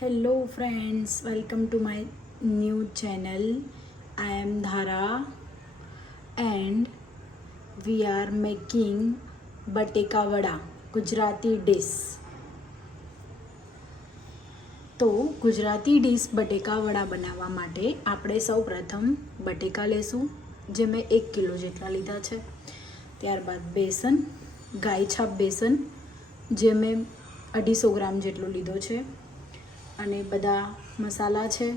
Hello, friends welcome to my new channel I am Dhara and we R making બટેકા વડા Gujarati dish તો Gujarati dish બટેકા વડા બનાવવા માટે આપણે સૌ પ્રથમ બટેકા લેશું જે મેં એક કિલો જેટલા લીધા છે. ત્યારબાદ બેસન ગાય છાપ બેસન જે મેં અઢીસો ગ્રામ જેટલો લીધો છે. અને બધા મસાલા છે.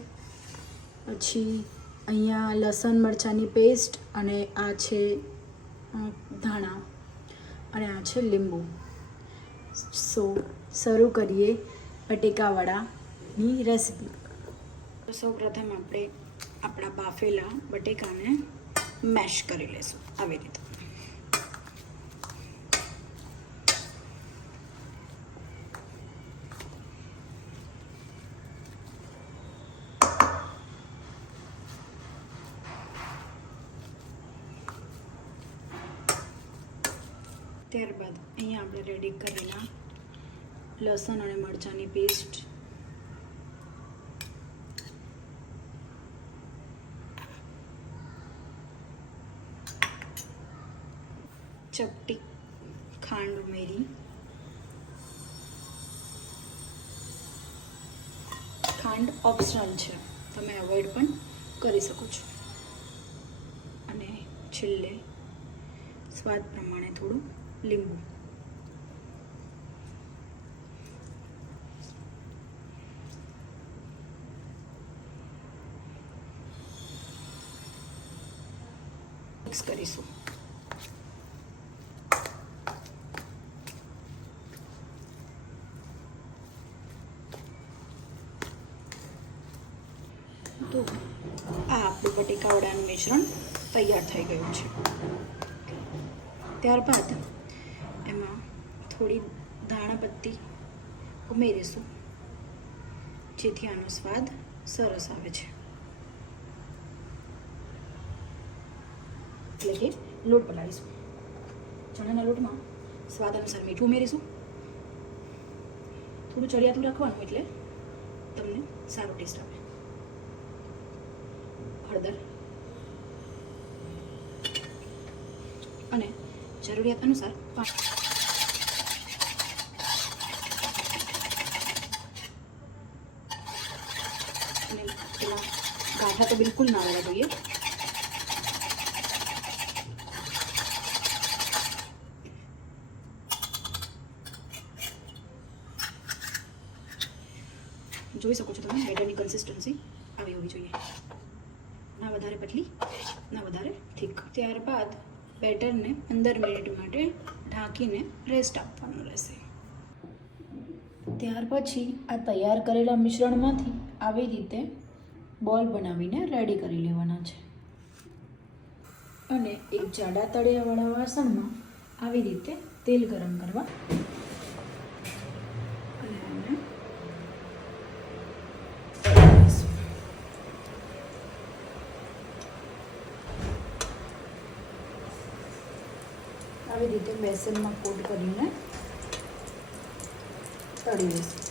પછી અહીંયા લસણ, મરચાંની પેસ્ટ અને આ છે ધાણા અને આ છે લીંબુ. સો શરૂ કરીએ બટેકાવાળાની રેસીપી તો સૌ પ્રથમ આપણે આપણા બાફેલા બટેકાને મેશ કરી લઈશું. આવી રીતે. ત્યારબાદ અહીંયા આપણે રેડી કરેલા લસણ અને મરચાંની પેસ્ટ ચપટી ખાંડ ઉમેરી. ખાંડ ઓપ્શનલ છે. તમે અવોઇડ પણ કરી શકો છો. અને છેલ્લે સ્વાદ પ્રમાણે થોડું લીંબુ. મિક્સ કરીશું. તો આ આપણું બટેકાવડાનું મિશ્રણ તૈયાર થઈ ગયું છે. ત્યારબાદ થોડી ધાણા પત્તી ઉમેરીશું, જેથી આનો સ્વાદ સરસ આવે છે. એટલે કે લોટ પલાળીશું ચણાના લોટમાં સ્વાદ અનુસાર મીઠું ઉમેરીશું. થોડું ચડિયાતું રાખવાનું એટલે તમને સારો ટેસ્ટ આવે. હળદર અને જરૂરિયાત અનુસાર પાણી અને પેલા ગાંઠા તો બિલકુલ ના આવવા જોઈએ જોઈ શકો છો તમે બેટરની કન્સિસ્ટન્સી આવી હોવી જોઈએ ના વધારે પતલી ના વધારે થીક ત્યારબાદ બેટરને પંદર મિનિટ માટે ઢાંકીને રેસ્ટ આપવાનું રહેશે ત્યાર પછી આ તૈયાર કરેલા મિશ્રણમાંથી આવી રીતે બોલ બનાવીને રેડી કરી લેવાના છે અને એક જાડા તળિયાવાળા વાસણમાં આવી રીતે તેલ ગરમ કરવા. આવી રીતે બેસનમાં કોટ કરીને તળી લઈશું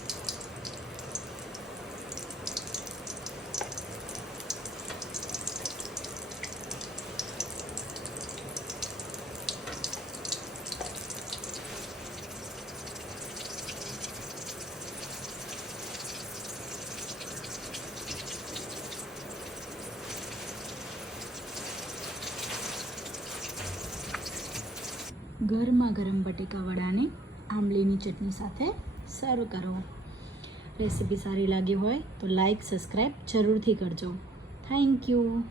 ગરમા ગરમ બટેકા વડાને આંબલીની ચટણી સાથે સર્વ કરો. રેસીપી સારી લાગી હોય તો લાઈક, સબસ્ક્રાઈબ જરૂરથી કરજો. Thank you